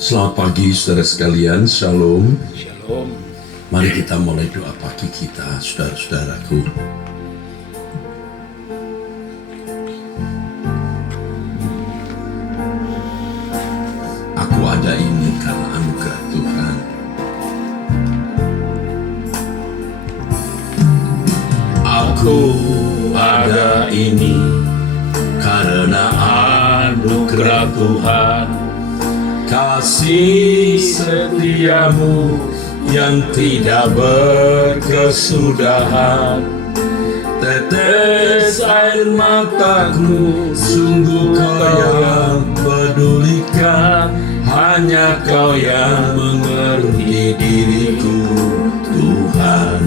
Selamat pagi saudara sekalian, Shalom. Shalom. Mari kita mulai doa pagi kita, saudara-saudaraku. Aku ada ini karena anugerah Tuhan. Aku ada ini karena anugerah Tuhan. Kasih setiamu yang tidak berkesudahan. Tetes air mataku, sungguh kau yang pedulikan. Hanya kau yang mengerti diriku, Tuhan.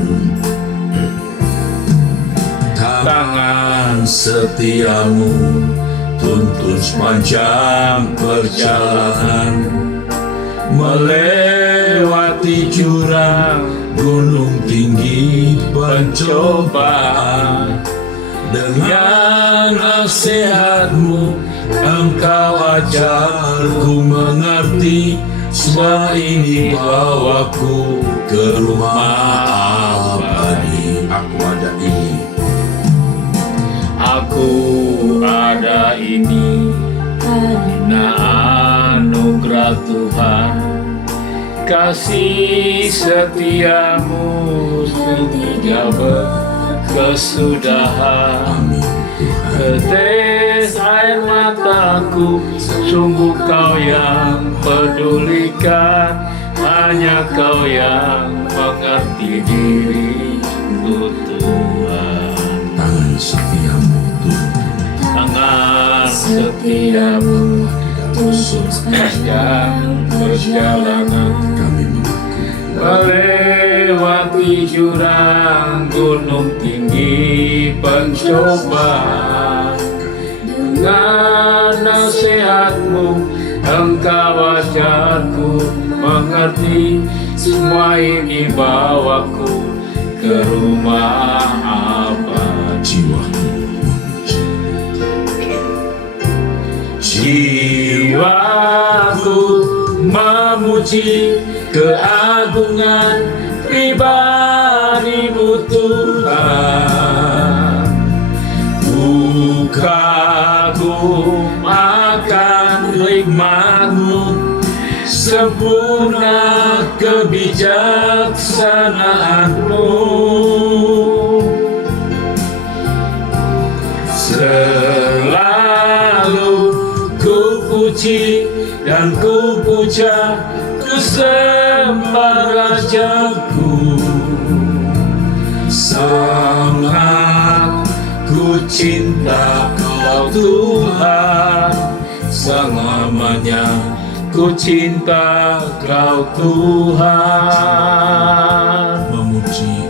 Tangan setiamu tuntun sepanjang perjalanan, melewati jurang gunung tinggi pencobaan. Dengan nasihatmu engkau ajarku mengerti, semua ini bawaku ke rumah abadi. Aku ada ini karena anugerah Tuhan. Kasih setiamu tidak berkesudahan. Tetes air mataku, sungguh kau yang pedulikan. Hanya kau yang mengerti diriku, Tuhan. Tangan setiamu Tangan setiamu tuntun sepanjang perjalanan, kami mengaku melewati jurang gunung tinggi pencobaan. Dengan nasihatmu engkau ajarku mengerti, semua ini bawaku ke rumah abadi. Jiwaku memuji keagungan pribadi-Mu, Tuhan. Ku kagum akan hikmat-Mu, sempurna kebijaksanaan-Mu. Selalu ku puji dan ku puja, ku sembah Rajaku. Sangat ku cinta Kau, Tuhan. Selamanya ku cinta Kau, Tuhan. memuji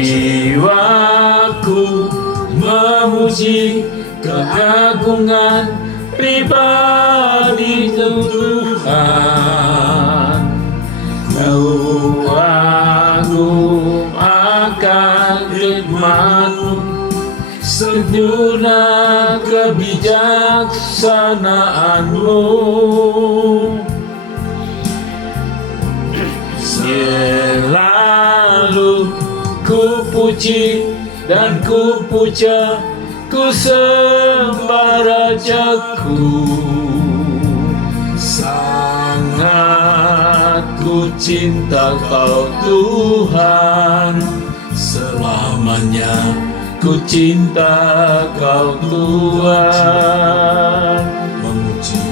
Jiwaku memuji keagungan pribadi Tuhan. Ku kagum akan hikmat-Mu, sempurna kebijaksanaan-Mu. Selalu ku puji dan ku puja, ku sembah Rajaku. Sangat ku cinta Kau, Tuhan. selamanya. Ku cinta Kau, Tuhan. Memuji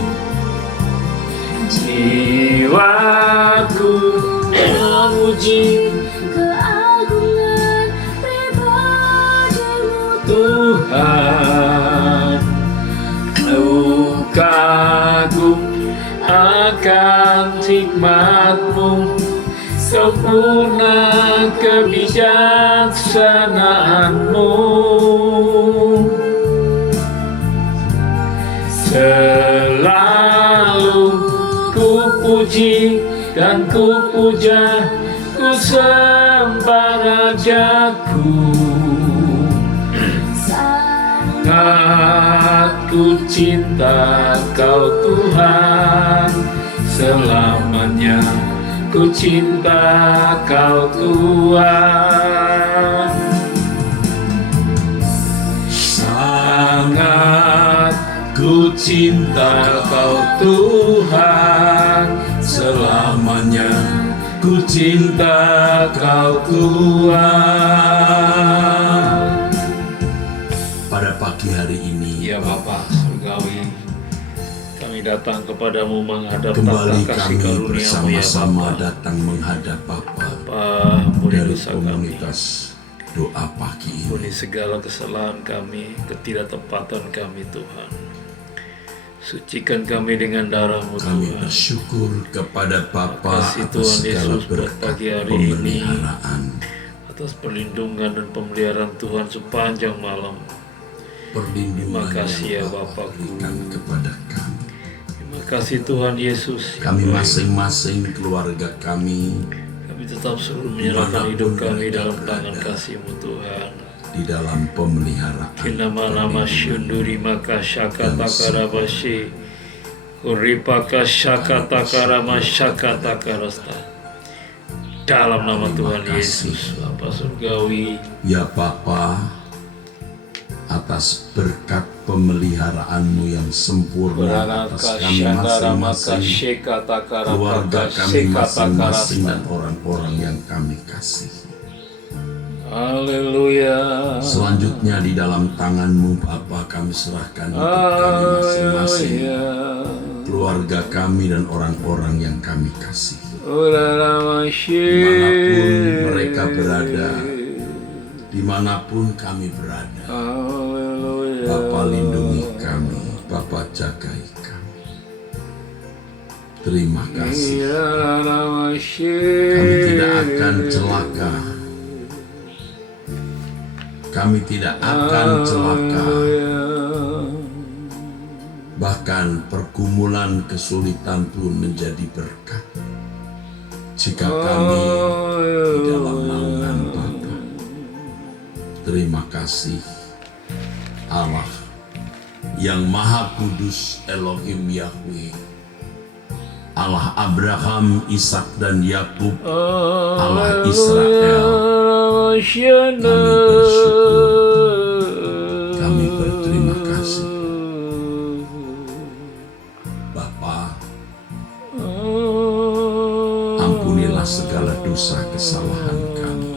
Jiwaku memuji keagungan pribadi-Mu, Tuhan. Ku kagum akan hikmat-Mu, sempurna kebijaksanaan-Mu. Selalu ku puji dan ku puja, ku sembah Rajaku. Sangat Ku cinta Kau Tuhan selamanya. Ku cinta Kau Tuhan. Sangat ku cinta Kau Tuhan selamanya. Ku cinta Kau Tuhan. Pada pagi hari ini Ya Bapa surgawi, kami datang kepadamu menghadap kembali tahta kasih kami karunia-Mu ya bersama-sama Bapa. datang menghadap Bapa Ampuni dari dosa kami, komunitas doa pagi ini. ampuni segala kesalahan kami, ketidaktepatan kami Tuhan. Sucikan kami dengan darah-Mu Kami Tuhan. bersyukur kepada Bapa Kasih atas Tuhan segala Yesus buat berkat pagi hari ini, pemeliharaan, atas perlindungan dan pemeliharaan Tuhan sepanjang malam. perlindungan Terima kasih ya yang Bapa Bapakku. berikan kepada kami. Terima kasih Tuhan Yesus. Kami masing-masing keluarga kami Kami tetap selalu menyerahkan hidup Dimanapun kami mereka dalam tangan berada. kasih-Mu Tuhan. di dalam pemeliharaan, Kinama-nama perlindungan. syunduri maka syakatakarabashe Uripaka syakatakara syakatakarasta. Dalam nama Tuhan Terima kasih. Yesus Bapa surgawi, Ya Bapa, atas berkat pemeliharaan-Mu yang sempurna atas Beranaka kami syandara maka masing-masing, syekatakara keluarga maka kami masing-masing syekatakarasta. dan orang-orang yang kami kasih. Haleluya. Selanjutnya di dalam tangan-Mu Bapa kami serahkan hidup kami masing-masing, Haleluya. keluarga kami dan orang-orang yang kami kasih. Uraramashe. Dimanapun mereka berada, dimanapun kami berada, Haleluya. Bapa lindungi kami, Bapa jagai kami. Terima kasih. Uraramashe. Kami tidak akan celaka. Kami tidak akan celaka. Bahkan pergumulan kesulitan pun menjadi berkat jika kami di dalam naungan Bapa. Terima kasih Allah yang Maha Kudus, Elohim Yahweh, Allah Abraham, Ishak dan Yakub, Allah Israel. Kami bersyukur, kami berterima kasih. Bapa, ampunilah segala dosa kesalahan kami.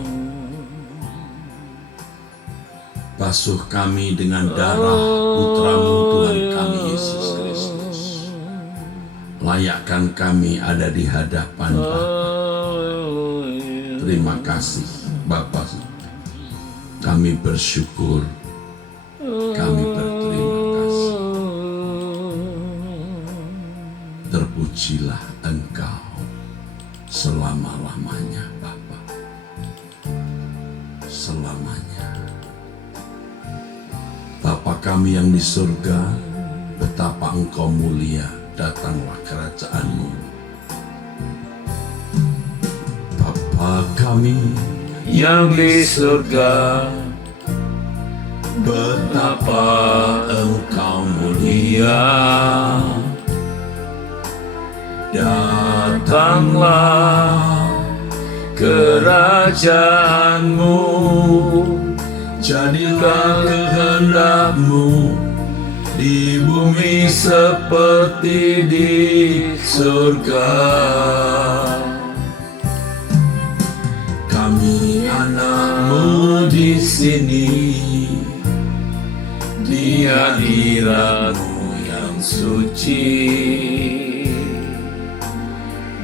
Basuh kami dengan darah putra-Mu Tuhan kami Yesus Kristus. Layakkan kami ada di hadapan Bapa. Terima kasih Bapa. Kami bersyukur, kami berterima kasih. Terpujilah Engkau selama-lamanya Bapa. Selamanya. Bapa kami yang di surga, betapa Engkau mulia, datanglah kerajaan-Mu. Bapa kami yang di surga, betapa Engkau mulia, datanglah kerajaan-Mu, jadilah kehendak-Mu di bumi seperti di surga. Kami anak-Mu di sini, di hadirat-Mu yang suci.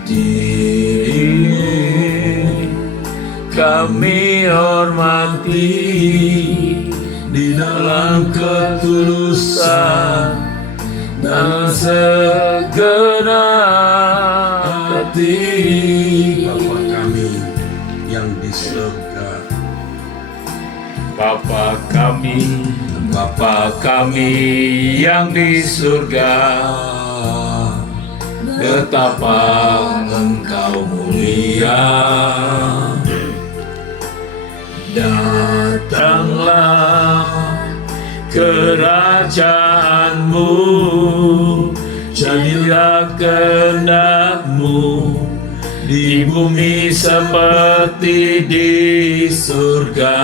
Diri-Mu Kami hormati di dalam ketulusan dan segenap hati. Bapa kami yang di surga, Bapa kami, Bapa kami yang di surga, betapa Engkau mulia. Datanglah kerajaanmu, jadilah kehendak-Mu di bumi seperti di surga.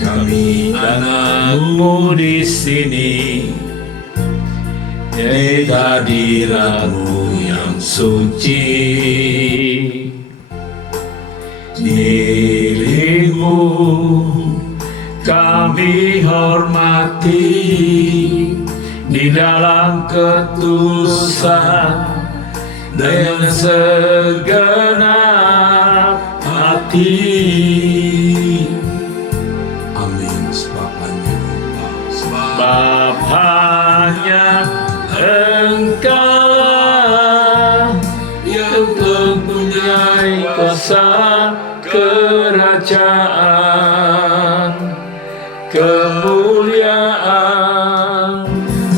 Kami anak-Mu di sini, di hadirat-Mu yang suci. Diri-Mu kami hormati di dalam ketulusan dengan segenap hati. Amin. Sebab hanya Engkau yang mempunyai kuasa kerajaan, kemuliaan,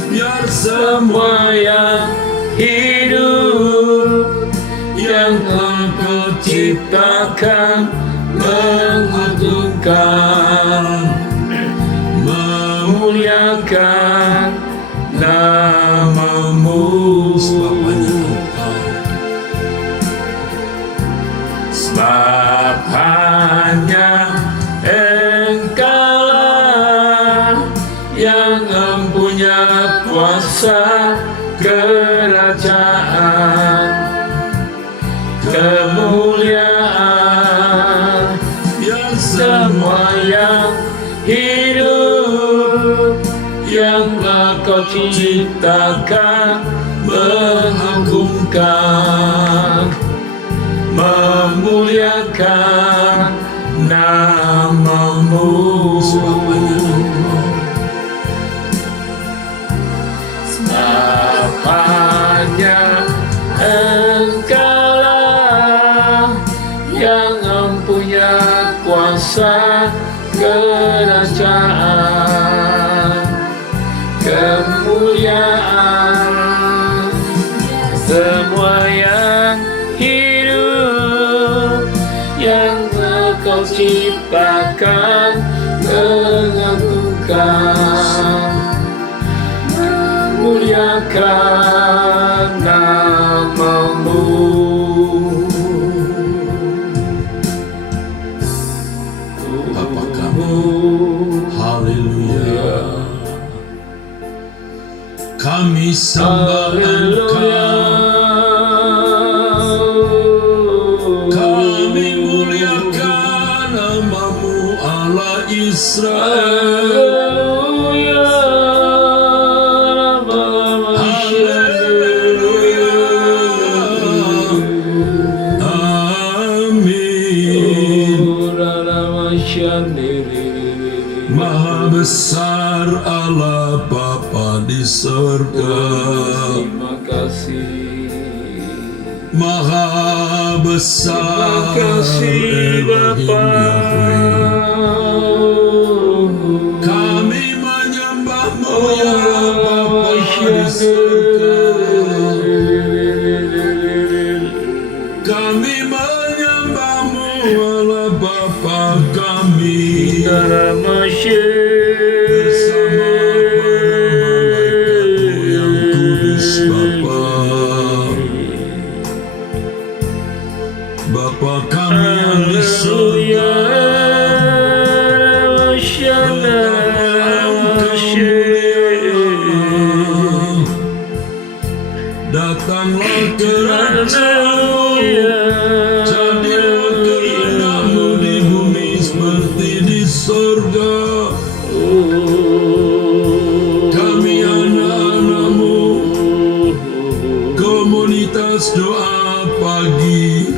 biar semua yang hidup yang Engkau ciptakan mengagungkan, memuliakan nama-Mu. Sebab hanya Engkaulah yang mempunyai kuasa kerajaan, kemuliaan, yang semua yang hidup yang Engkau ciptakan mengagungkan, memuliakan nama-Mu. Sebab hanya Engkaulah yang mempunyai kuasa kerajaan, kemuliaan, semua yang hidup yang Engkau ciptakan mengagungkan, memuliakan nama-Mu. Bapa kami, haleluya. Kami sembah Engkau, kami muliakan nama-Mu Allah Israel. Maha besar Allah Bapa di surga. Terima kasih. Maha besar Terima kasih Bapa. Kami menyembah-Mu ya Bapa di surga. Kami menyembah-Mu Allah Bapa kami. Bersama malaikat-Mu yang kudus Bapa. Bapa kami yang di surga, datanglah kerajaan-Mu, jadilah kehendak-Mu di bumi seperti di surga. Kami anak-anak-Mu, komunitas doa pagi,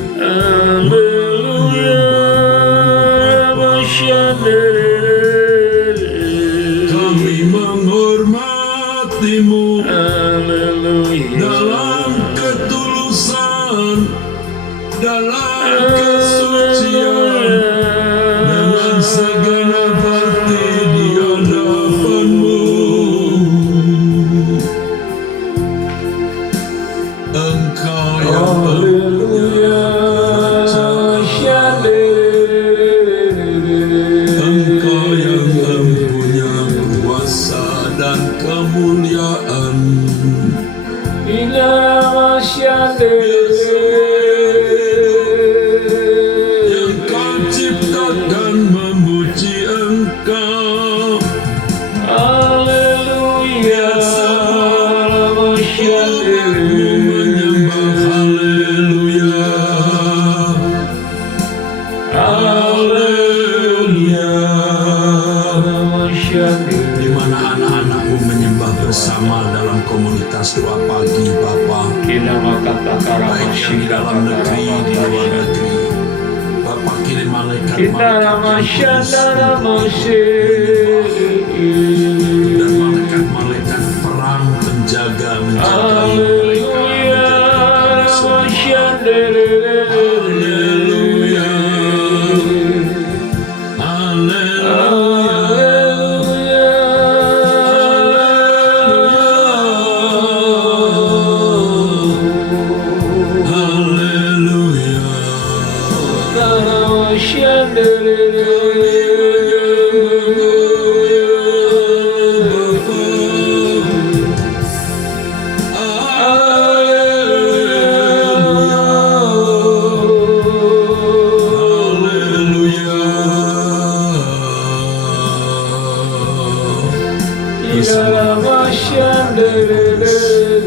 kami menghormati-Mu dalam ketulusan, dalam kesucian, dengan segenap hati di hadapan-Mu. Engkau yang berpunya kerajaan, kemuliaan. Yang kau ciptakan memuji Engkau. Haleluya. Menyembah haleluya. Haleluya. Di mana anak-anakmu menyembah bersama dalam komunitas doa pagi Bapa, baik yang di dalam negeri, di luar negeri. Bapa kirim malaikat-malaikat yang kudus dan malaikat-malaikat perang menjaga mereka, menjaga kami semua.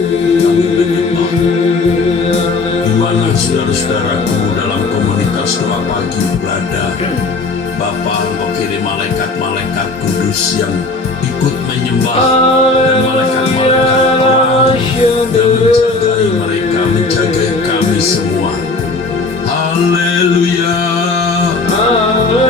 Haleluya. Di mana saudara-saudaraku dalam komunitas doa pagi berada, Bapa, Engkau kirim malaikat-malaikat kudus yang ikut menyembah, dan malaikat-malaikat perang yang menjagai mereka, menjaga kami semua. Haleluya. Haleluya.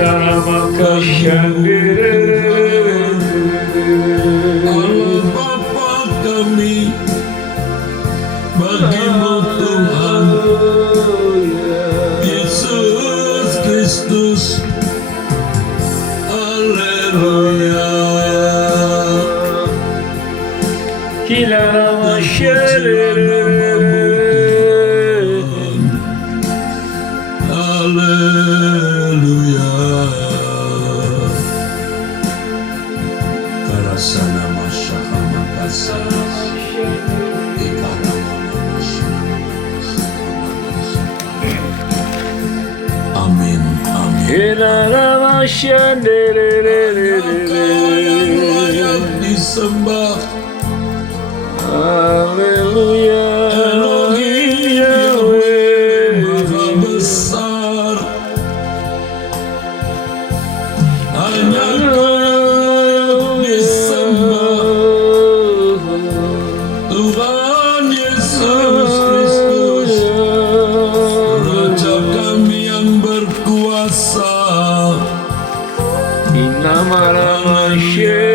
Allah Bapa kami, bagimu Tuhan Yesus Kristus. Haleluya. Haleluya. Karasana masyahama kasas. Amin, amin. Engkau yang layak disembah. Haleluya. Elohim Yahweh Maha Besar. Hanya Kau yang layak disembah, Tuhan Yesus Kristus, Raja kami yang berkuasa. Haleluya.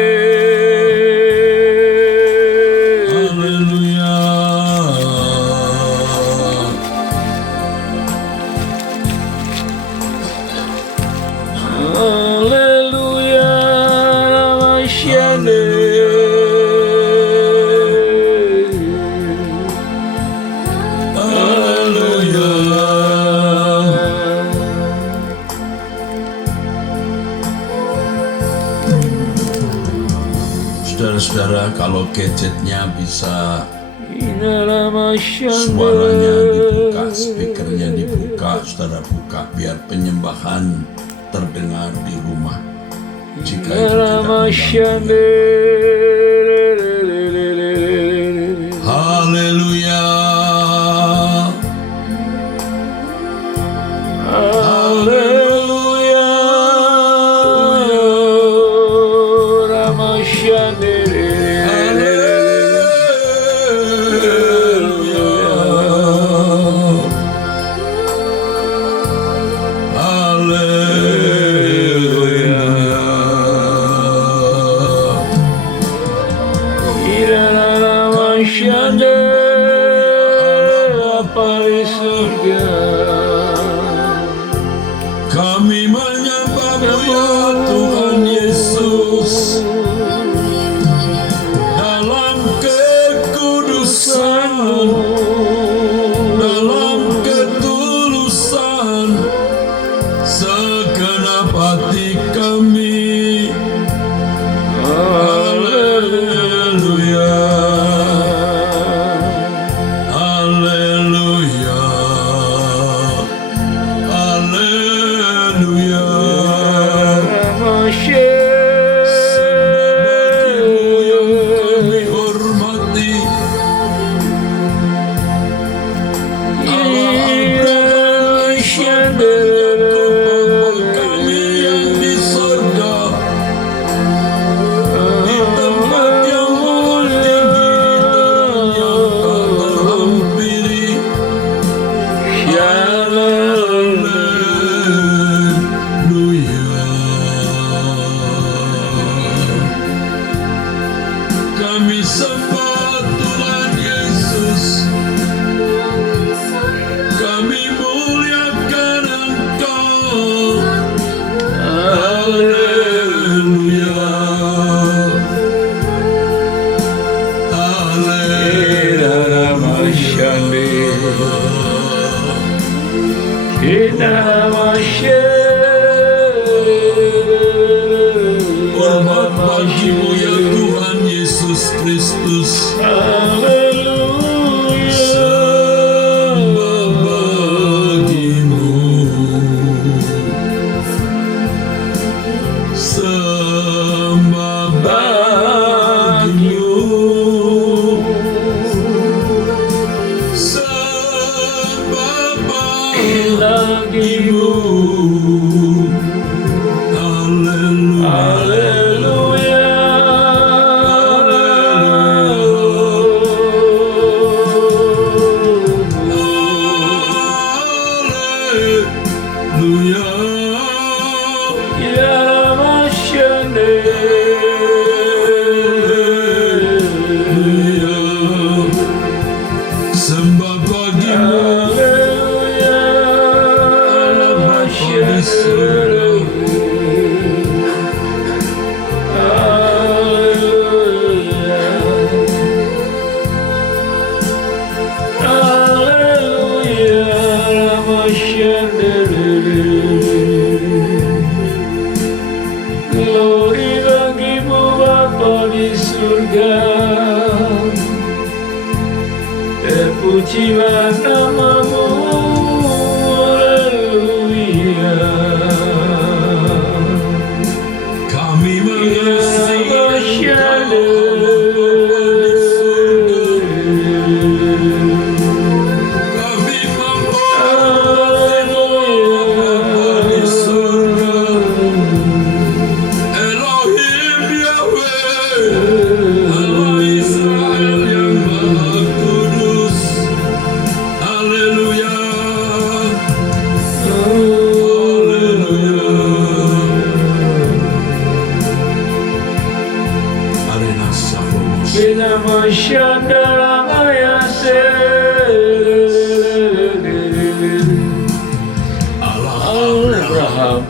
Saudara-saudara, kalau gadgetnya bisa suaranya dibuka, speakernya dibuka, saudara buka biar penyembahan terdengar di rumah. Jika itu tidak mengganggu. Haleluya. Haleluya. Kami menyembah-Mu ya Tuhan Yesus, dalam kekudusan, dalam ketulusan, segenap hati kami. Haleluya. Haleluya. Haleluya. Sembah yang kami hormati, Allah Abraham, Ishak dan Yakub, Bapa kami yang di sorga, di tempat yang maha tinggi, di tanah yang tak terhampiri. Kami sembah Tuhan Yesus, kami muliakan Engkau. Haleluya. Hormat bagimu ya Tuhan Yesus Kristus. Sembah bagimu, sembah bagimu, sembah bagimu. Haleluya. Haleluya. Sembah bagimu Allah Bapa di surga. Glory bagimu Bapa di surga, terpujilah namamu, haleluya. Kami mengasihi Engkau Bapa di surga. Kami menghormatimu Bapa di surga. Elohim Yahweh, Allah Israel yang Maha Kudus. Haleluya. Haleluya. Arena Safomos. Bila masyadalang ayase Allah Abraham,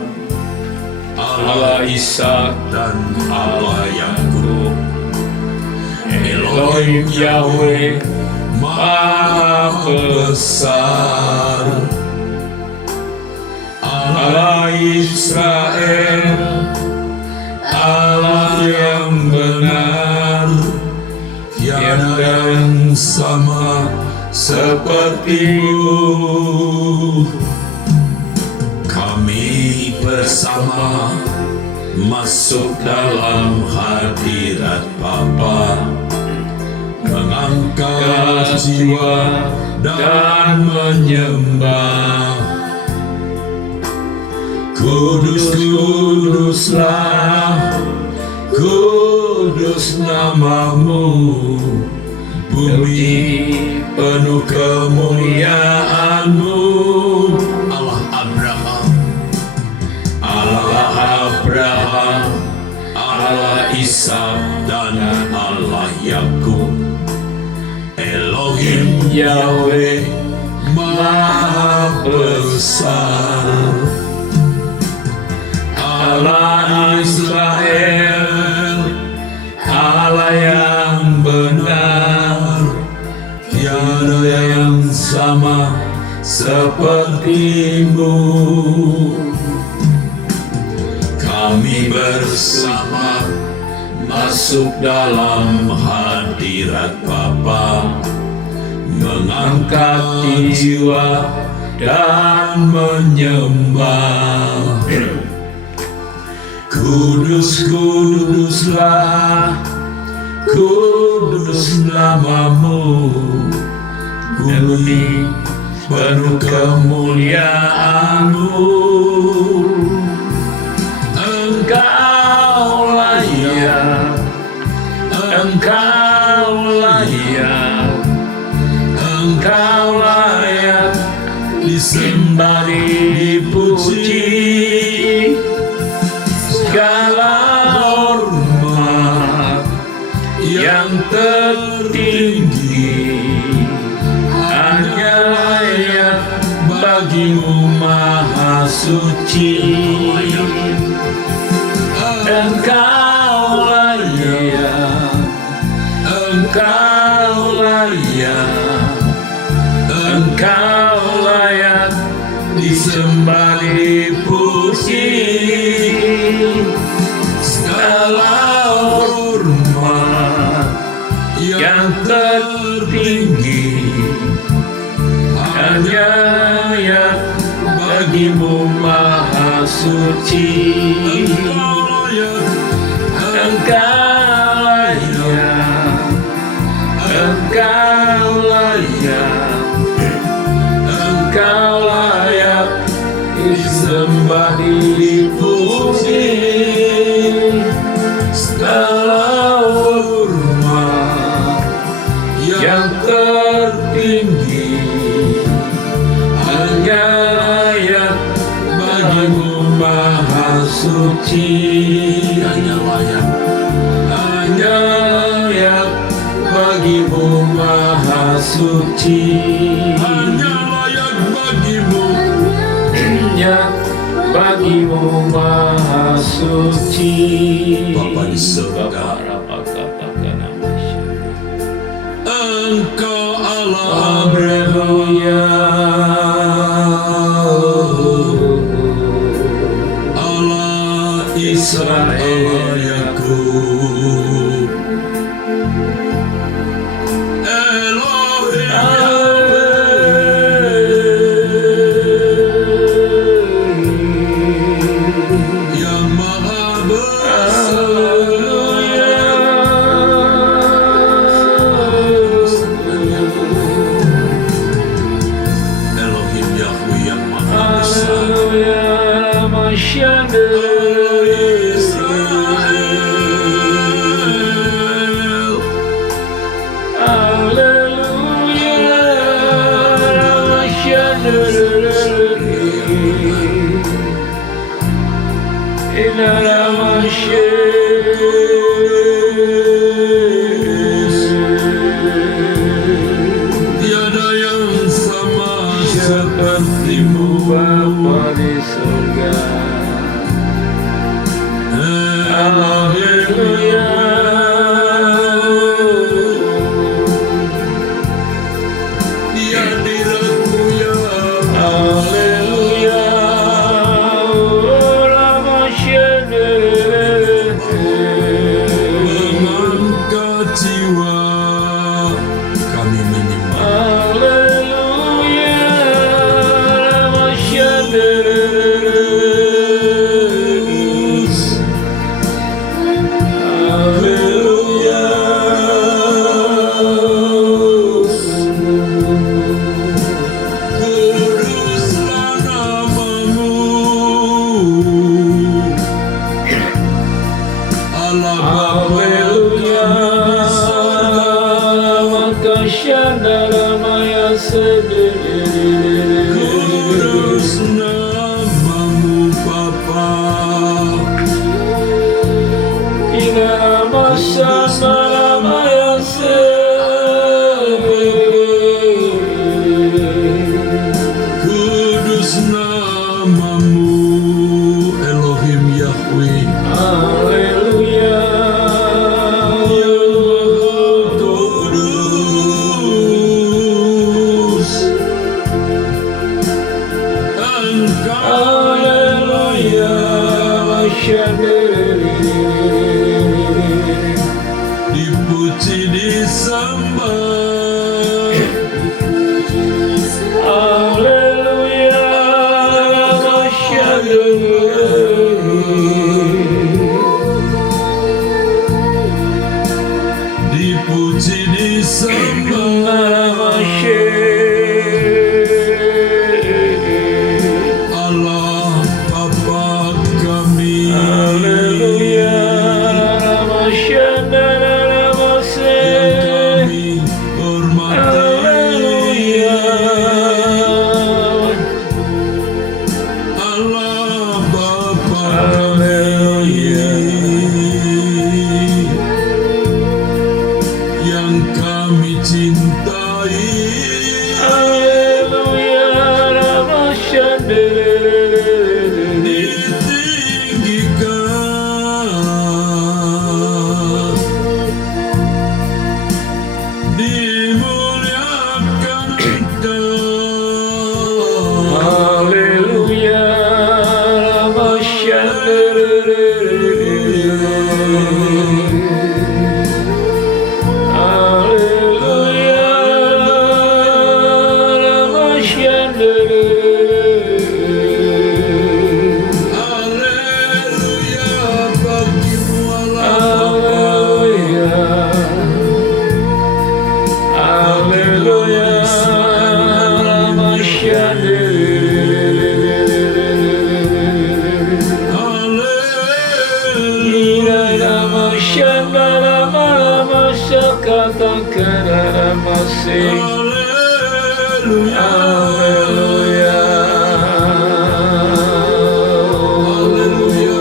Allah Ishak dan Allah Yakub. Elohim Yahweh Maha Besar, Allah Israel, Allah yang benar, Tiada yang sama sepertimu. Kami bersama masuk dalam hadirat Bapa, mengangkat jiwa dan menyembah. Kudus, kuduslah, kudus namamu. Bumi penuh kemuliaan-Mu. Allah Abraham, Allah Abraham, Allah Ishak dan Allah Yakub. Elohim Yahweh Maha Besar, Allah Israel, Allah yang benar, tiada yang sama sepertimu. Kami bersama masuk dalam hadirat Bapa, mengangkat jiwa dan menyembah. Kudus, kuduslah, kudus namamu. Bumi penuh kemuliaan-Mu. Engkau layak, Engkau layak, Engkau layak disembah, dipuji. Segala hormat yang tertinggi hanya layak bagimu Maha Suci. Engkau layak, Engkau layak, Engkau layak disembah, dipuji. Segala hormat yang tertinggi hanya layak bagimu Maha Suci. Engkau layak, Engkau layak, Engkau layak disembah, dipuji. Segala hormat yang tertinggi hanya layak bagimu Maha suci, hanya layak hanya layak bagimu Maha Suci, hanya layak bagimu hanya bagimu Maha Suci. Bapa di surga. Engkau Allah Haleluya, Allah Israel, Allah Yakub, Elohim Yahweh, yang Maha Besar. Elohim Yahweh yang Maha Besar. Tiada yang sama sepertimu Bapa di surga. Haleluya, Dia diriku ya haleluya, mengangkat jiwa kami menyembah. haleluya, Kuduslah namamu, Allah Bapa kami di sorga. Kudus namamu Bapa, kudus namamu Elohim Yahweh, Haleluya, kudus Engkau haleluya, dipuji disembah. haleluya, Dipuji disembah Allah Bapa kami, yang kami hormati. Allah Bapa kami, yang kami cintai. Ditinggikan, dimuliakan Engkau. Haleluya, Haleluya bagimu Allah Haleluya.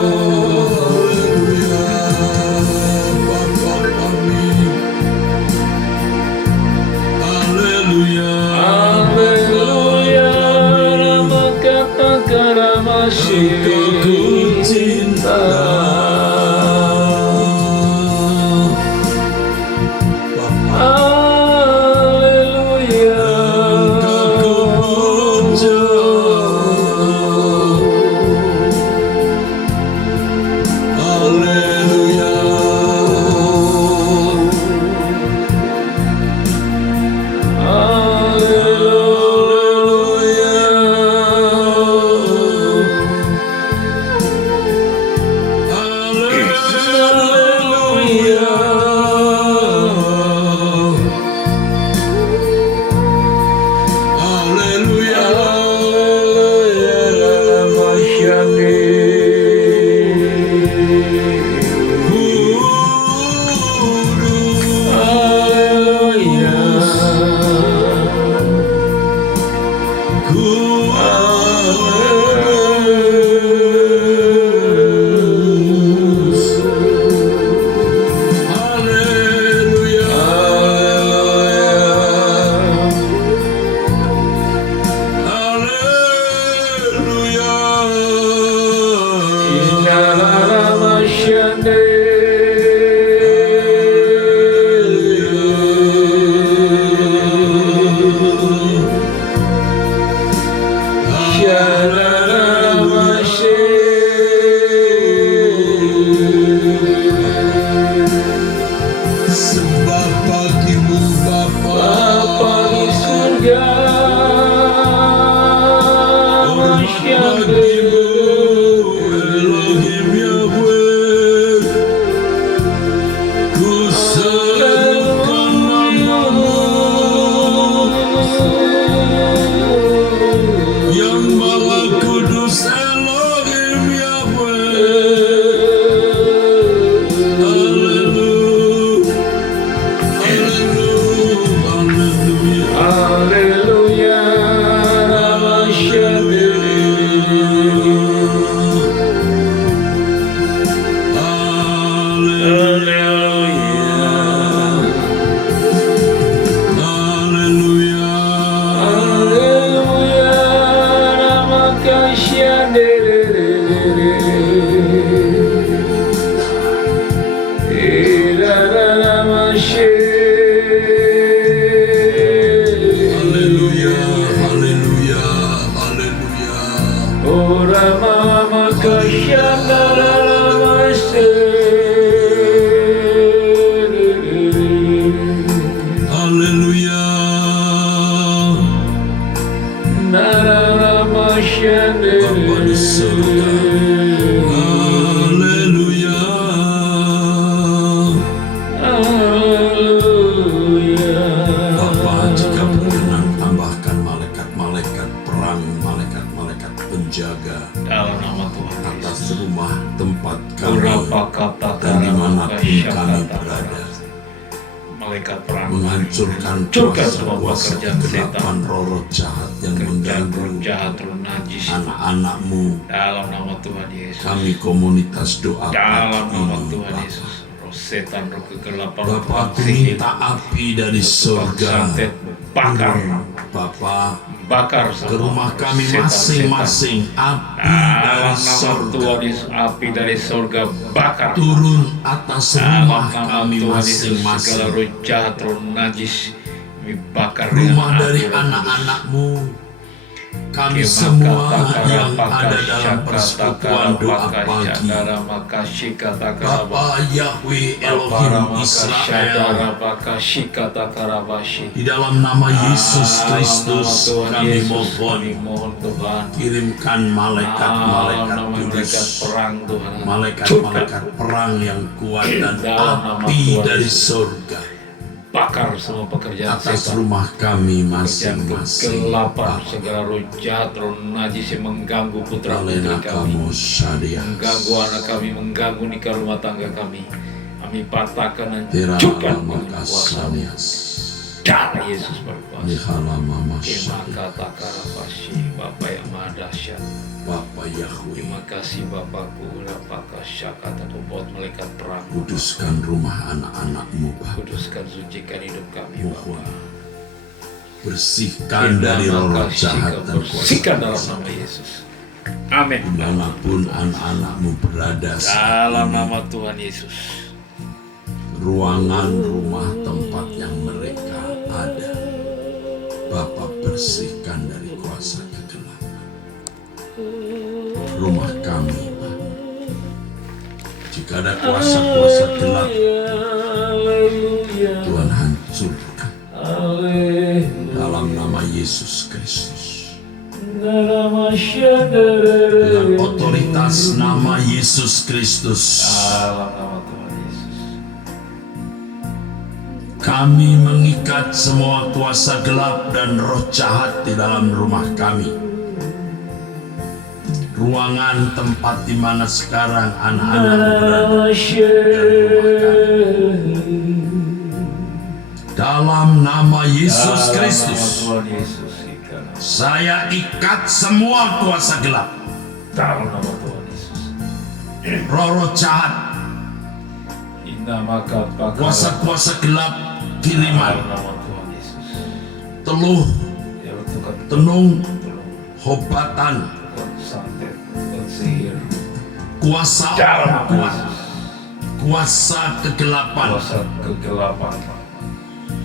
Haleluya. Sembah bagimu Bapa. Bapa di surga, Bagimu Elohim Yahweh, ku serukan namamu yang Maha Kudus Elohim Yahweh. Haleluya, Bapa di surga. Haleluya. Bapa, jika berkenan tambahkan malaikat-malaikat perang, malaikat-malaikat penjaga dalam nama Tuhan atas Yesus. rumah tempat kami Berapa kata dan dimanapun kami berada, malaikat perang menghancurkan hancurkan kuasa semua kuasa pekerjaan kegelapan, roh jahat yang mengganggu jahat, roh najis anak-anakmu. dalam nama Tuhan Yesus. Kami komunitas doa Dalam pagi nama ini, Tuhan Bapa. Yesus, roh setan, roh kegelapan, roh Bapa, aku sihir, minta api dari surga santet, bakar, Bapa, bakar ke semua rumah kami setan-setan. masing-masing. Api dari Dalam nama surga Tuhan Yesus, api dari surga bakar. turun atas Dalam rumah nama kami Tuhan Yesus, segala masing-masing. roh jahat, roh najis dibakar Rumah dengan dari api Roh Kudus. anak-anakmu, kami Kema semua kata yang kara ada paka dalam syaka persekutuan takara doa paka pagi. syadara maka shika takara Bapa Yahweh Bapa Elohim maka syadara Israel, paka shika takara bashi. di dalam nama Yesus Dalam Kristus nama Tuhan kami Yesus, mohon, kami mohon Tuhan. kirimkan Dalam malaikat-malaikat nama kudus, malaikat perang Tuhan. malaikat-malaikat perang yang kuat dan Dalam nama api Tuhan dari Yesus. surga Bakar semua pekerjaan atas setan. rumah kami Pekerjaan masing-masing. kegelapan, Bapa. segala roh jahat, roh najis yang mengganggu putra putri Alena kami, kamu syariah. mengganggu anak kami, mengganggu nikah rumah tangga kami. Kami patahkan dan Tira hancurkan lama dengan kuasa kasanias. darah Yesus berkuasa. Nihala mama Terima syariah. kata karapasi, Bapa yang maha dahsyat. Bapa Yahweh, Terima kasih Bapakku, Lapaka syakata buat malaikat perang. kuduskan rumah anak-anakmu Bapa. Kuduskan, sucikan hidup kami Mohon. Bapa. Bersihkan dari roh jahat dan bersihkan dalam kuasa nama Yesus. Amin. dimanapun anak-anakmu berada saat Dalam ini. nama Tuhan Yesus. Ruangan rumah tempat yang mereka ada, Bapa bersihkan dari kuasa kegelapan. Rumah kami, Bapa. Jika ada kuasa-kuasa gelap, Tuhan hancurkan dalam nama Yesus Kristus. Dengan otoritas nama Yesus Kristus, Dalam nama Tuhan Yesus. Kami mengikat semua kuasa gelap dan roh jahat di dalam rumah kami. Ruangan tempat di mana sekarang anak-anak berada dan rumah kami. Dalam nama Yesus Kristus, Tuhan Yesus, saya ikat semua kuasa gelap, dalam nama Tuhan Yesus. roh jahat, kuasa-kuasa gelap kiriman, dalam nama Tuhan Yesus. teluh, Ya Tuhan, tenung, hobatan, santet, sihir, kuasa dalam orang nama kuat, Yesus. kuasa kegelapan. Kuasa kegelapan,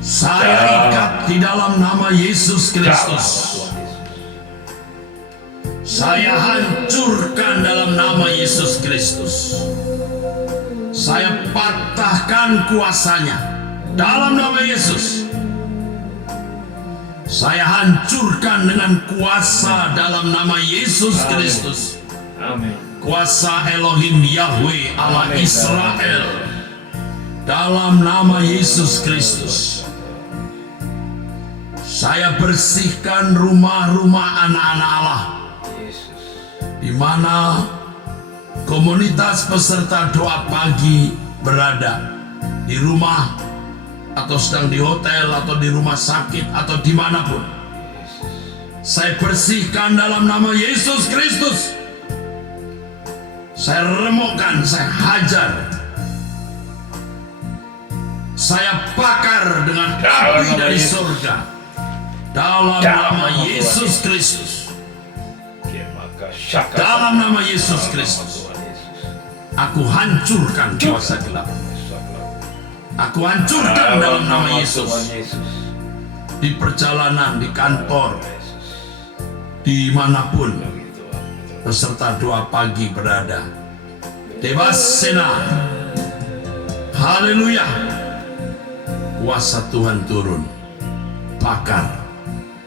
Saya ikat di dalam nama Yesus dalam nama Kristus. Tuhan Yesus. Saya hancurkan dalam nama Yesus Kristus. Saya patahkan kuasanya dalam nama Yesus. Saya hancurkan dengan kuasa dalam nama Yesus Kristus. Amin. Kuasa Elohim Yahweh Allah Israel dalam nama Yesus Kristus. Saya bersihkan rumah-rumah anak-anak Allah Yesus. di mana komunitas peserta doa pagi berada, di rumah atau sedang di hotel atau di rumah sakit atau dimanapun. Saya bersihkan dalam nama Yesus Kristus. Saya remukkan, saya hajar, saya bakar dengan api dari surga dalam nama Yesus Kristus. Dalam nama Yesus Kristus, aku hancurkan kuasa gelap. Aku hancurkan dalam nama Yesus. Di perjalanan, di kantor, dimanapun peserta doa pagi berada. Devasena, haleluya. Kuasa Tuhan turun, bakar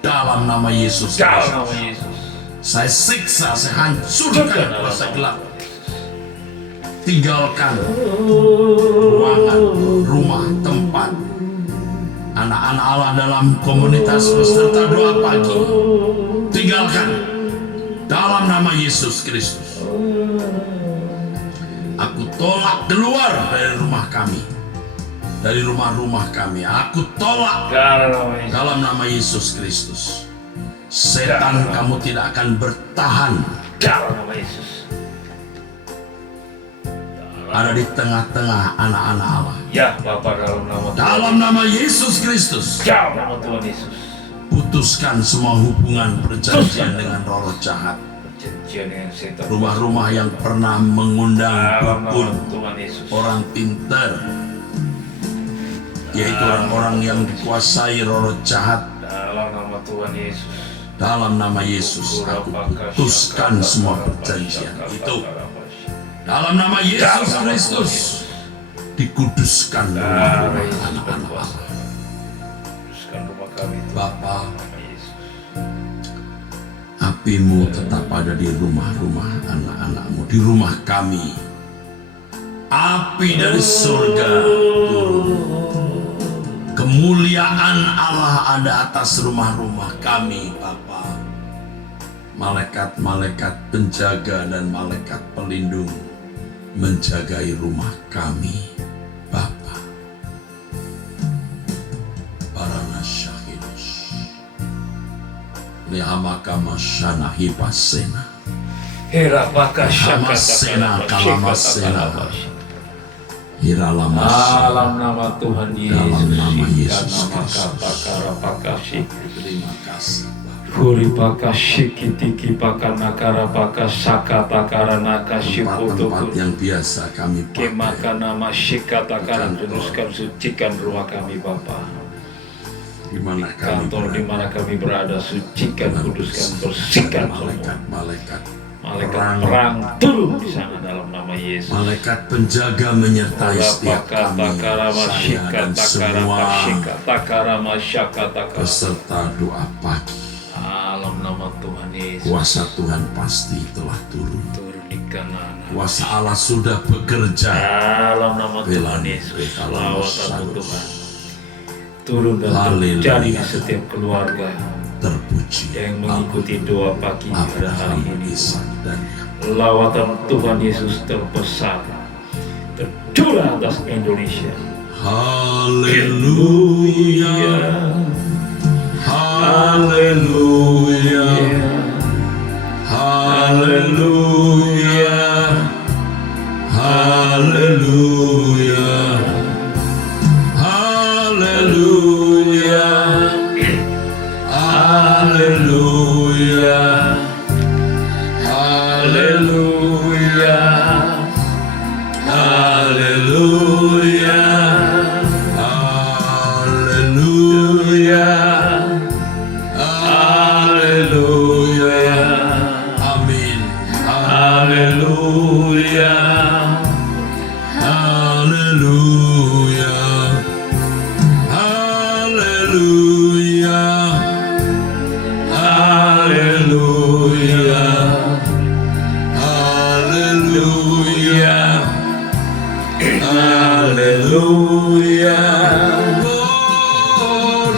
dalam nama Yesus Dalam Kristus. nama Yesus. Saya siksa, saya hancurkan kuasa gelap. Tinggalkan ruangan, rumah, tempat anak-anak Allah dalam komunitas peserta doa pagi. Tinggalkan dalam nama Yesus Kristus. Aku tolak keluar dari rumah kami, dari rumah-rumah kami. Aku tolak dalam nama Yesus Kristus. Setan, kamu tidak akan bertahan Dalam nama Yesus. ada di tengah-tengah anak-anak Allah. Ya Bapa, dalam nama Tuhan. Dalam nama Yesus Kristus, Dalam nama Tuhan Yesus. putuskan semua hubungan perjanjian dengan roh jahat. Perjanjian dengan setan. Rumah-rumah yang pernah mengundang Dalam nama dukun, Tuhan Yesus. orang pintar, yaitu orang-orang yang dikuasai roh jahat. Dalam nama Tuhan Yesus. Dalam nama Yesus, aku putuskan semua perjanjian itu. Dalam nama Yesus Kristus, dikuduskan rumah-rumah anak-anak Allah. Kuduskan rumah kami. Bapa, Yesus. apimu tetap ada di rumah-rumah anak-anakmu, di rumah kami. Api dari surga turun. Kemuliaan Allah ada atas rumah-rumah kami, Bapa. Malaikat-malaikat penjaga dan malaikat pelindung menjagai rumah kami, Bapa. Barana syahidus lihamaka masyana hipasena Hirapaka hamasena kalamasena hiralamasena. Dalam nama Tuhan Yesus. Dalam nama Yesus Kristus. Terima Terima kasih, Bapa. Huri paka shikitiki paka nakara paka saka takara naka Tempat-tempat shiputuku yang biasa kami pakai, kemaka nama shika takara kuduskan sucikan rumah kami Bapa. di mana kami Kantor di berada. mana kami berada sucikan kuduskan bersihkan semua. Malaikat-malaikat Malaikat perang turun di sana dalam nama Yesus. malaikat penjaga menyertai setiap kami, saya dan semua peserta doa pagi. Dalam nama Tuhan Yesus. Kuasa Tuhan pasti telah turun. Turun di kanan. Kuasa Allah sudah bekerja. Dalam nama Tuhan Belan, Yesus. bekalan, Selawat sadus. Tuhan. turun dan Haleluya. terjadi di setiap keluarga Terpuji yang mengikuti doa pagi pada hari Abraham, ini. Ishak, dan Lawatan Tuhan Yesus terbesar tercurah atas Indonesia. Haleluya, haleluya, haleluya, haleluya, haleluya, haleluya, haleluya, haleluya, haleluya, haleluya, amin, haleluya, haleluya, haleluya, haleluya, haleluya, haleluya, Lord,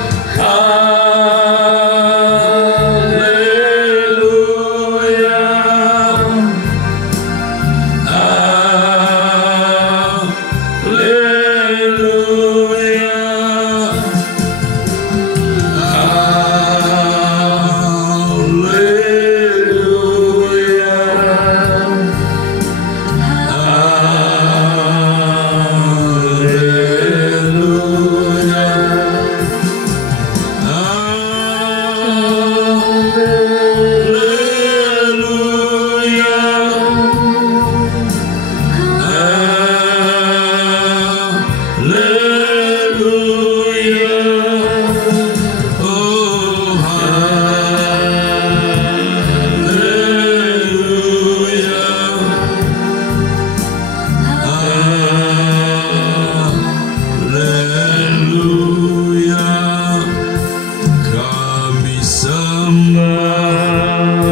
haleluya, kami sembah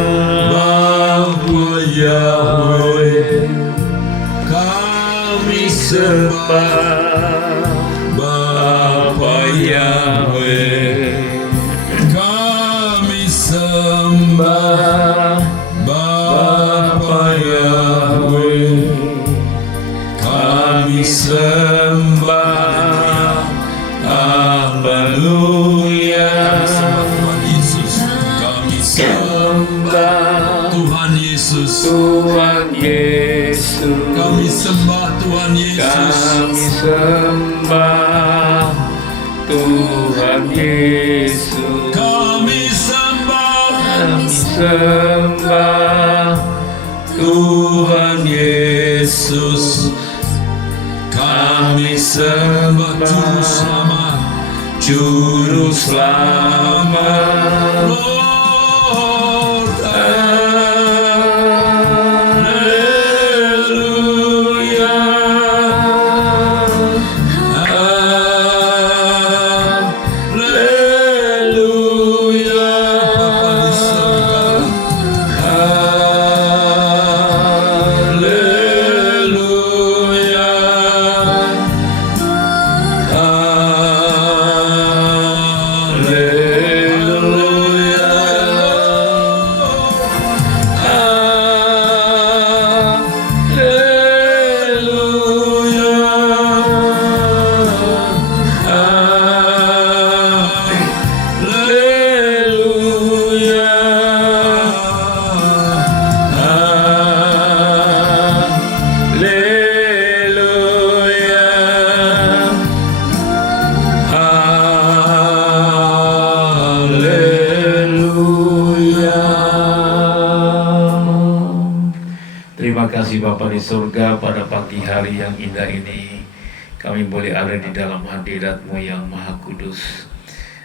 Bapa Yahweh, kami sembah Bapa Yahweh, kami sembah Bapa Yahweh, kami sembah, haleluya, Tuhan Yesus, kami sembah Tuhan Yesus, Tuhan Yesus, kami sembah Tuhan Yesus, kami sembah Tuhan Yesus, kami sembah kami sembah Tuhan Yesus, kami sembah Juru Selamat, Lord, haleluya, haleluya, Terima kasih Bapa di surga, pada pagi hari yang indah ini kami boleh ada di dalam hadirat-Mu yang Maha Kudus.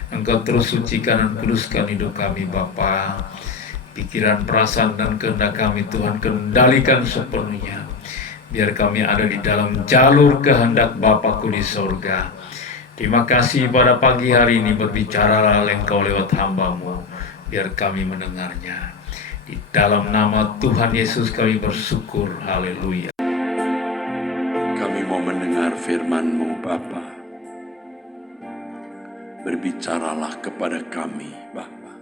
Engkau terus sucikan dan kuduskan hidup kami Bapa. Pikiran, perasaan, dan kehendak kami Tuhan kendalikan sepenuhnya. Biar kami ada di dalam jalur kehendak Bapa-Ku di surga. Terima kasih pada pagi hari ini, berbicaralah Engkau lewat hamba-Mu, biar kami mendengarnya. Di dalam nama Tuhan Yesus kami bersyukur, haleluya. Kami mau mendengar firman-Mu, Bapa. Berbicaralah kepada kami, Bapa.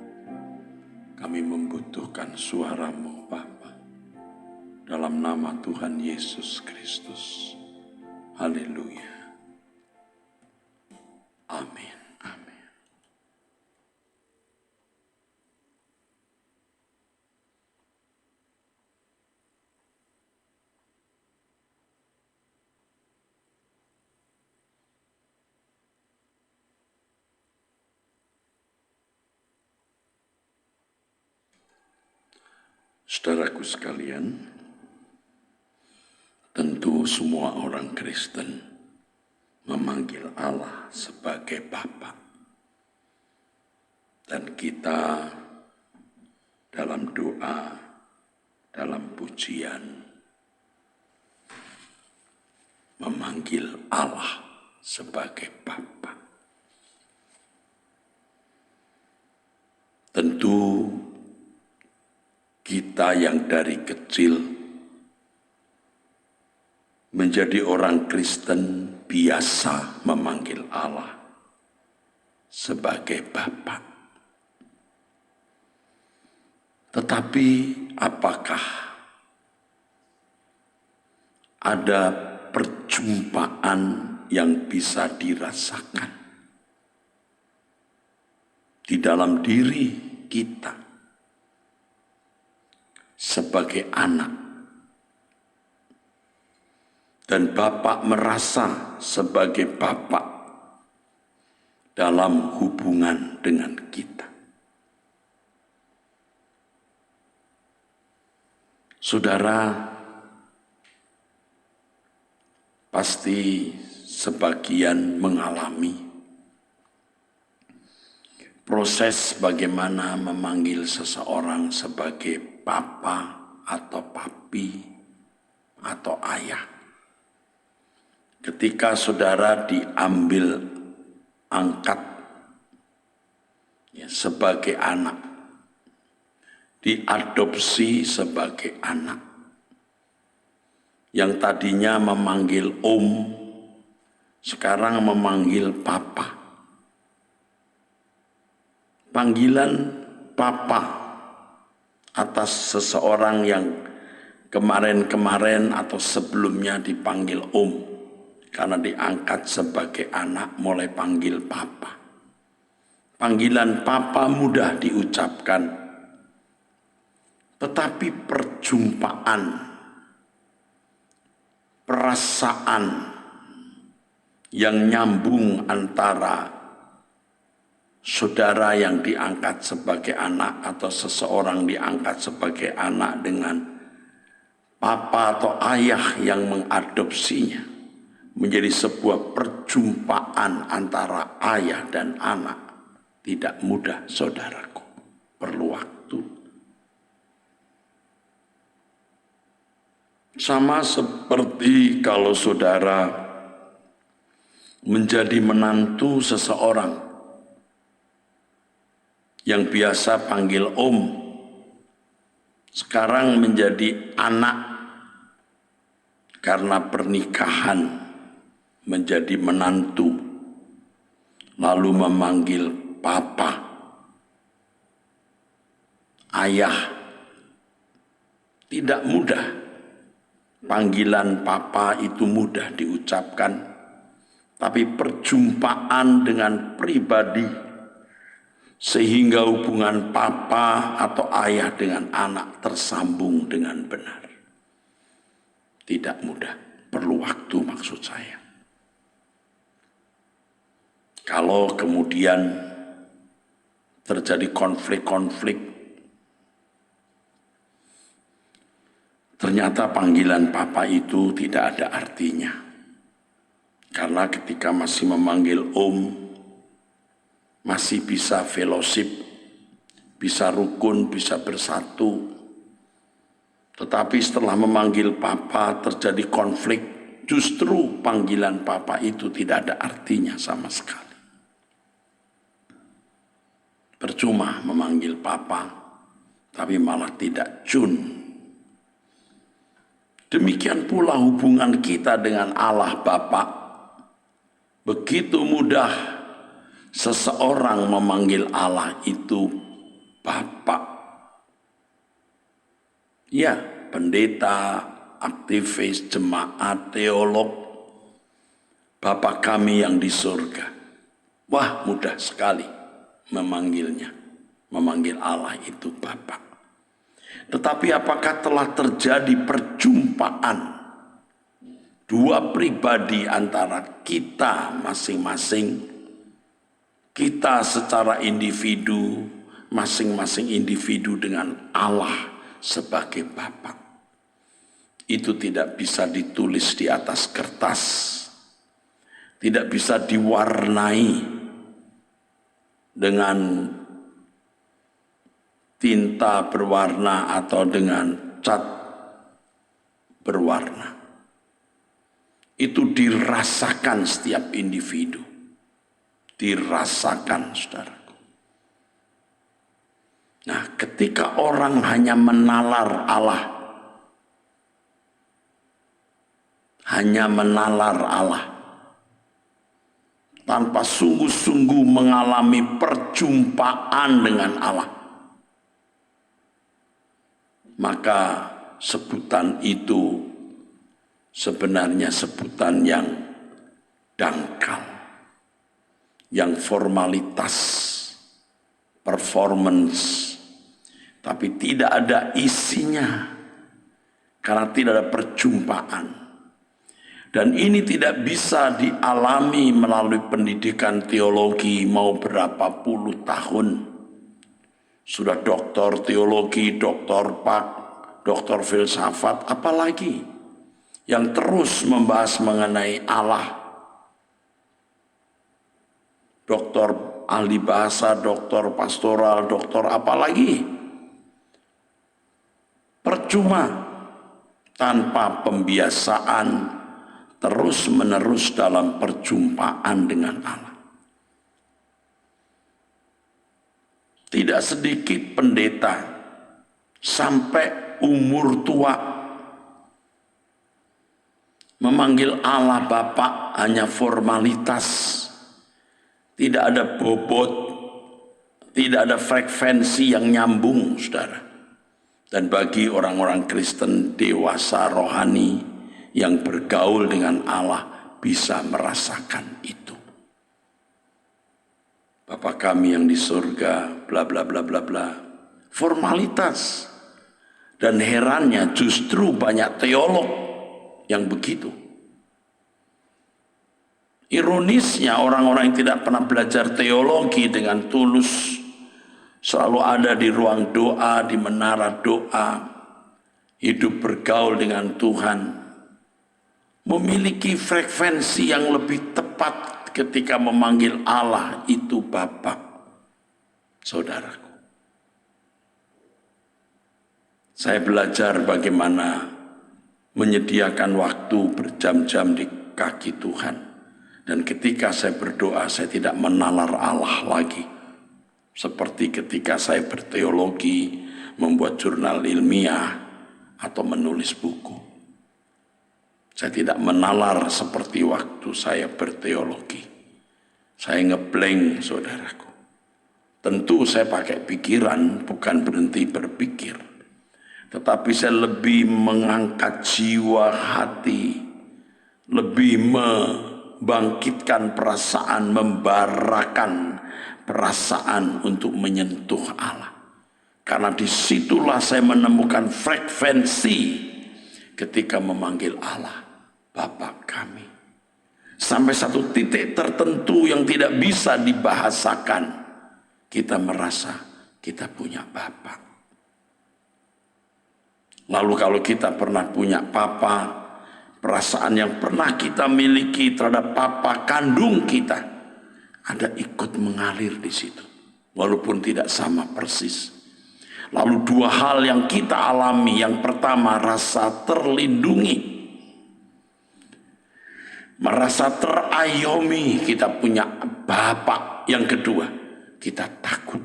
Kami membutuhkan suara-Mu, Bapa. Dalam nama Tuhan Yesus Kristus. Haleluya. Amin. Amin. Saudaraku sekalian, tentu semua orang Kristen memanggil Allah sebagai Bapa. Dan kita dalam doa, dalam pujian, memanggil Allah sebagai Bapa. Tentu kita yang dari kecil menjadi orang Kristen biasa memanggil Allah sebagai Bapa. Tetapi apakah ada perjumpaan yang bisa dirasakan di dalam diri kita sebagai anak, dan Bapak merasa sebagai Bapak dalam hubungan dengan kita? Saudara, pasti sebagian mengalami proses bagaimana memanggil seseorang sebagai papa atau papi atau ayah. Ketika saudara diambil angkat sebagai anak, diadopsi sebagai anak, yang tadinya memanggil om, sekarang memanggil papa. Panggilan papa atas seseorang yang kemarin-kemarin atau sebelumnya dipanggil om, karena diangkat sebagai anak mulai panggil papa. Panggilan papa mudah diucapkan, tetapi perjumpaan, perasaan yang nyambung antara saudara yang diangkat sebagai anak atau seseorang diangkat sebagai anak dengan papa atau ayah yang mengadopsinya menjadi sebuah perjumpaan antara ayah dan anak. Tidak mudah, saudaraku. Perlu waktu. Sama seperti kalau saudara menjadi menantu seseorang yang biasa panggil om, sekarang menjadi anak karena pernikahan, menjadi menantu, lalu memanggil papa, ayah. Tidak mudah. Panggilan papa itu mudah diucapkan, tapi perjumpaan dengan pribadi sehingga hubungan papa atau ayah dengan anak tersambung dengan benar, tidak mudah. Perlu waktu, maksud saya. Kalau kemudian terjadi konflik-konflik, ternyata panggilan papa itu tidak ada artinya. Karena ketika masih memanggil om, masih bisa fellowship, bisa rukun, bisa bersatu. Tetapi setelah memanggil papa terjadi konflik, justru panggilan papa itu tidak ada artinya sama sekali. Percuma memanggil papa, tapi malah tidak jun. Demikian pula hubungan kita dengan Allah Bapa. Begitu mudah seseorang memanggil Allah itu Bapak. Ya, pendeta, aktivis, jemaat, teolog, Bapa kami yang di surga. Wah, mudah sekali memanggilnya. Memanggil Allah itu Bapa. Tetapi apakah telah terjadi perjumpaan dua pribadi antara kita masing-masing, kita secara individu, masing-masing individu dengan Allah sebagai Bapa? Itu tidak bisa ditulis di atas kertas, tidak bisa diwarnai dengan tinta berwarna atau dengan cat berwarna. Itu dirasakan setiap individu. Dirasakan, saudaraku. Nah, ketika orang hanya menalar Allah, tanpa sungguh-sungguh mengalami perjumpaan dengan Allah, maka sebutan itu sebenarnya sebutan yang dangkal, yang formalitas, performance, tapi tidak ada isinya karena tidak ada perjumpaan. Dan ini tidak bisa dialami melalui pendidikan teologi mau berapa puluh tahun. Sudah doktor teologi, doktor pak, doktor filsafat, apalagi yang terus membahas mengenai Allah. Doktor ahli bahasa, doktor pastoral, doktor apalagi. Percuma tanpa pembiasaan terus-menerus dalam perjumpaan dengan Allah. Tidak sedikit pendeta sampai umur tua memanggil Allah Bapa hanya formalitas, tidak ada bobot, tidak ada frekuensi yang nyambung, saudara. Dan bagi orang-orang Kristen dewasa rohani yang bergaul dengan Allah bisa merasakan itu. Bapa kami yang di surga, bla bla bla bla bla. Formalitas. Dan herannya justru banyak teolog yang begitu. Ironisnya orang-orang yang tidak pernah belajar teologi dengan tulus selalu ada di ruang doa, di menara doa, hidup bergaul dengan Tuhan, memiliki frekuensi yang lebih tepat ketika memanggil Allah itu Bapa. Saudaraku, saya belajar bagaimana menyediakan waktu berjam-jam di kaki Tuhan. Dan ketika saya berdoa, saya tidak menalar Allah lagi. Seperti ketika saya berteologi, membuat jurnal ilmiah, atau menulis buku. Saya tidak menalar seperti waktu saya berteologi. Saya ngeblank, saudaraku. Tentu saya pakai pikiran, bukan berhenti berpikir. Tetapi saya lebih mengangkat jiwa hati, lebih membangkitkan perasaan, membarakan perasaan untuk menyentuh Allah. Karena disitulah saya menemukan frekuensi ketika memanggil Allah Bapa kami. Sampai satu titik tertentu yang tidak bisa dibahasakan, kita merasa kita punya Bapa. Lalu kalau kita pernah punya Papa, perasaan yang pernah kita miliki terhadap Papa kandung kita, ada ikut mengalir di situ. Walaupun tidak sama persis. Lalu dua hal yang kita alami, yang pertama rasa terlindungi, merasa terayomi, kita punya Bapa. Yang kedua, kita takut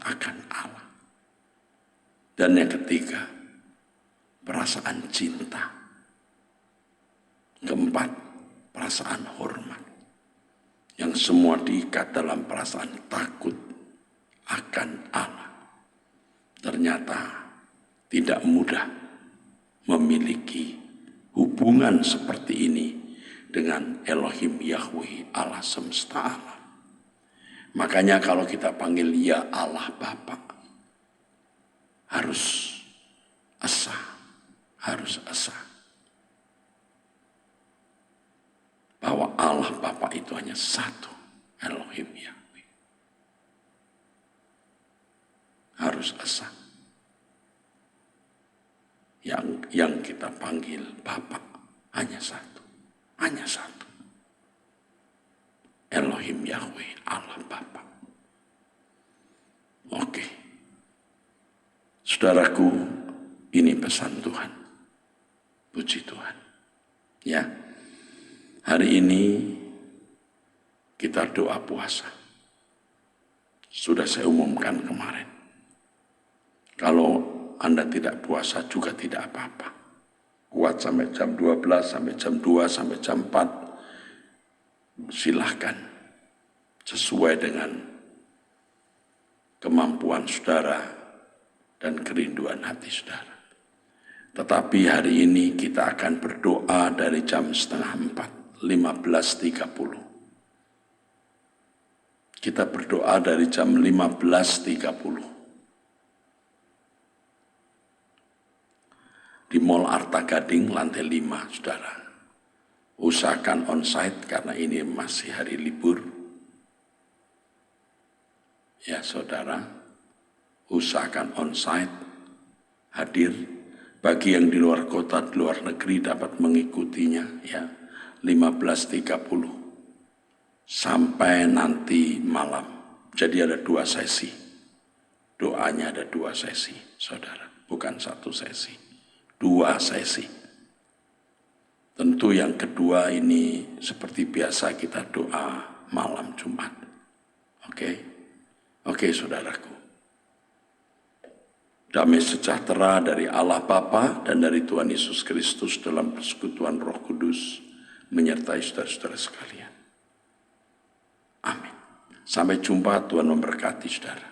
akan Allah. Dan yang ketiga, perasaan cinta. Keempat, perasaan hormat. Yang semua diikat dalam perasaan takut akan Allah. Ternyata tidak mudah memiliki hubungan seperti ini dengan Elohim Yahweh Allah semesta alam. Makanya kalau kita panggil ya Allah Bapa, harus esa. Bahwa Allah Bapa itu hanya satu, Elohim Yahweh. Harus esa. Yang kita panggil Bapa hanya satu. Elohim Yahweh, Allah Bapa. Oke. Saudaraku, ini pesan Tuhan. Puji Tuhan. Ya. Hari ini kita doa puasa. Sudah saya umumkan kemarin. Kalau Anda tidak puasa juga tidak apa-apa. Kuat sampai jam 12, sampai jam 2, sampai jam 4. Silahkan. Sesuai dengan kemampuan saudara dan kerinduan hati saudara. Tetapi hari ini kita akan berdoa dari jam 3:30, 15.30. Kita berdoa dari jam 15.30. Di Mall Arta Gading, lantai 5, saudara. Usahakan onsite karena ini masih hari libur. Ya, saudara. Usahakan onsite, hadir. Bagi yang di luar kota, di luar negeri dapat mengikutinya, ya. 15.30 sampai nanti malam. Jadi ada 2 sesi. Doanya ada 2 sesi, saudara. Bukan 1 sesi. 2 sesi. Tentu yang kedua ini seperti biasa kita doa malam Jumat. Oke, saudaraku. Damai sejahtera dari Allah Bapa dan dari Tuhan Yesus Kristus dalam persekutuan Roh Kudus menyertai saudara-saudara sekalian. Amin. Sampai jumpa, Tuhan memberkati saudara.